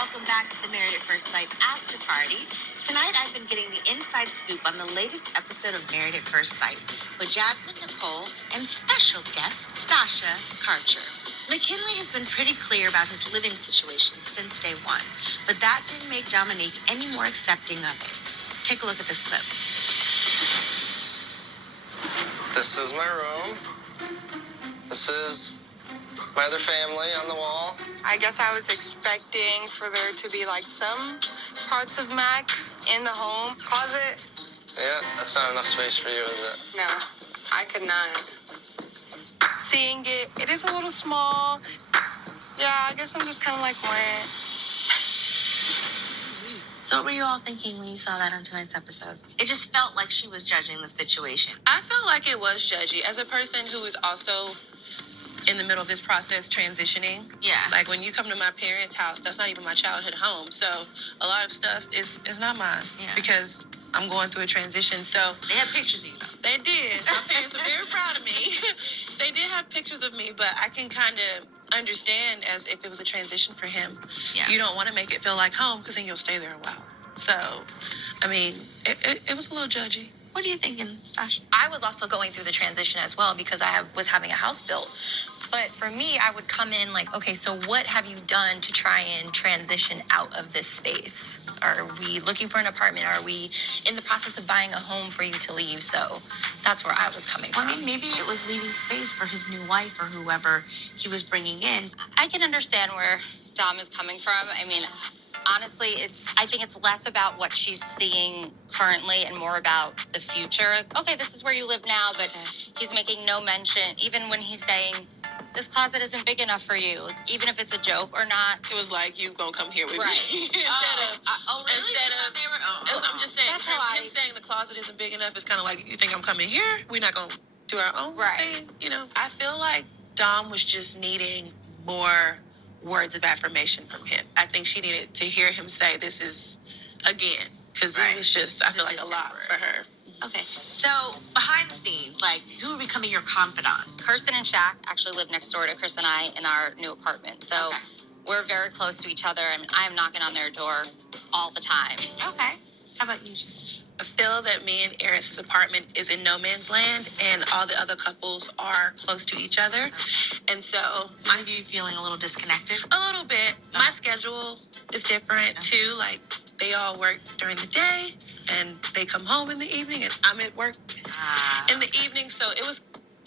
welcome back to the Married at First Sight Afterparty. Tonight I've been getting the inside scoop on the latest episode of Married at First Sight with Jasmine, Nicole, and special guest Stasha Karcher. McKinley has been pretty clear about his living situation since day one, but that didn't make Dominique any more accepting of it. Take a look at this clip. This is my room. This is my other family on the wall. I guess I was expecting for there to be like some parts of Mac in the home closet. Yeah, that's not enough space for you, is it? No, I could not. Seeing it is a little small. Yeah, I guess I'm just kind of like, meh. So what were you all thinking when you saw that on tonight's episode? It just felt like she was judging the situation. I felt like it was judgy. As a person who is also in the middle of this process transitioning. Yeah. Like when you come to my parents' house, that's not even my childhood home. So a lot of stuff is not mine because I'm going through a transition. So they had pictures of you though. They did. My parents are very proud of me. They did have pictures of me, but I can kind of understand as if it was a transition for him. Yeah. You don't want to make it feel like home because then you'll stay there a while. So, I mean, it was a little judgy. What are you thinking, Stasha? I was also going through the transition as well because I was having a house built. But for me, I would come in like, okay, so what have you done to try and transition out of this space? Are we looking for an apartment? Are we in the process of buying a home for you to leave? So that's where I was coming from. I mean, maybe it was leaving space for his new wife or whoever he was bringing in. I can understand where Dom is coming from. I mean, honestly, I think it's less about what she's seeing currently and more about the future. Okay, this is where you live now, but he's making no mention, even when he's saying, this closet isn't big enough for you, even if it's a joke or not. It was like, you gonna come here with Right. me. Really? I'm just saying, That's how him saying the closet isn't big enough is kind of like, you think I'm coming here? We're not gonna do our own thing? You know, I feel like Dom was just needing more words of affirmation from him. I think she needed to hear him say this is again, because it was just, I feel like a lot for her. Okay, so behind the scenes, like, who are becoming your confidants? Kirsten and Shaq actually live next door to Chris and I in our new apartment. So we're very close to each other, and I'm knocking on their door all the time. Okay. How about you, Jasmine? I feel that me and Eris's apartment is in no man's land, and all the other couples are close to each other. And so Are you feeling a little disconnected? a little bit. My schedule is different too. Like they all work during the day and they come home in the evening, and I'm at work in the evening. So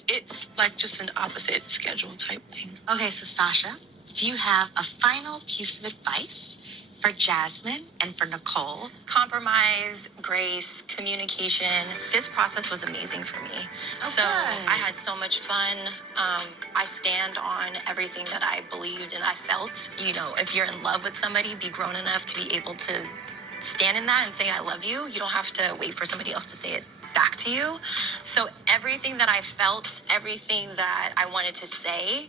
it's like just an opposite schedule type thing. Okay, so Stasha, do you have a final piece of advice for Jasmine and for Nicole? Compromise, grace, communication. This process was amazing for me. So I had so much fun. I stand on everything that I believed and I felt. You know, if you're in love with somebody, be grown enough to be able to stand in that and say, I love you. You don't have to wait for somebody else to say it back to you. So everything that I felt, everything that I wanted to say,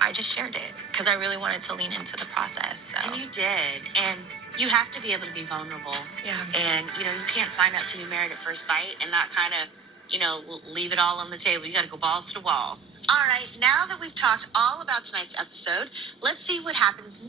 I just shared it because I really wanted to lean into the process. So. And you did. And you have to be able to be vulnerable. Yeah. And, you know, you can't sign up to be Married at First Sight and not kind of, you know, leave it all on the table. You got to go balls to the wall. All right, now that we've talked all about tonight's episode, let's see what happens next.